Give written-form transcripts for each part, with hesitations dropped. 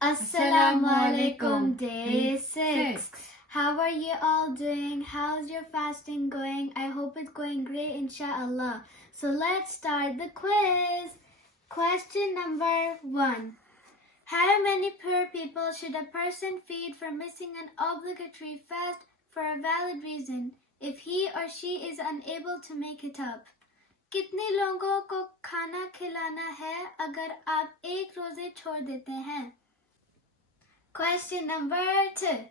Assalamu alaikum, day 6. How are you all doing? How's your fasting going? I hope it's going great, inshallah. So let's start the quiz. Question number 1. How many poor people should a person feed for missing an obligatory fast for a valid reason if he or she is unable to make it up? कितने लोगों को खाना खिलाना है अगर आप एक रोजे छोड़ देते हैं? Question number 2.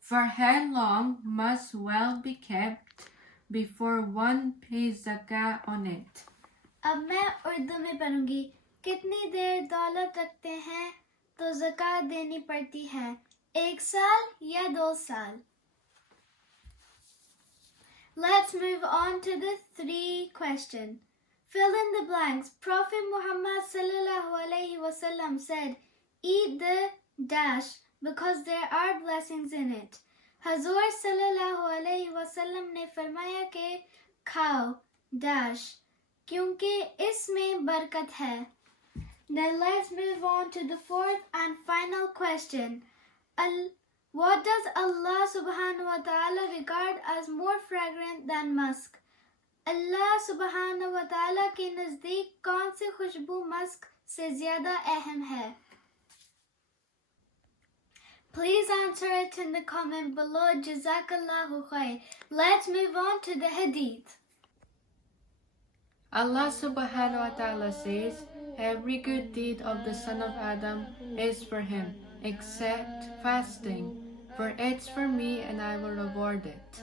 For how long must well be kept before one pays zakah on it? अब मैं उर्दू में पढ़ूंगी. कितनी देर दौलत रखते हैं तो ज़कात देनी पड़ती है? 1 साल या 2 साल? Let's move on to the 3 question. Fill in the blanks. Prophet Muhammad sallallahu alaihi wasallam said, "Eat the dash because there are blessings in it." Hazur sallallahu alaihi wasallam ने फरमाया कि खाओ dash क्योंकि इसमें बरकत है. Now let's move on to the 4th and final question. What does Allah subhanahu wa ta'ala regard as more fragrant than musk? Allah subhanahu wa ta'ala के नज़दीक कौन सी खुशबू मस्क से ज़्यादा अहम है? Please answer it in the comment below. Jazakallahu khair. Let's move on to the hadith. Allah subhanahu wa ta'ala says, every good deed of the son of Adam is for him, except fasting, for it's for me and I will reward it.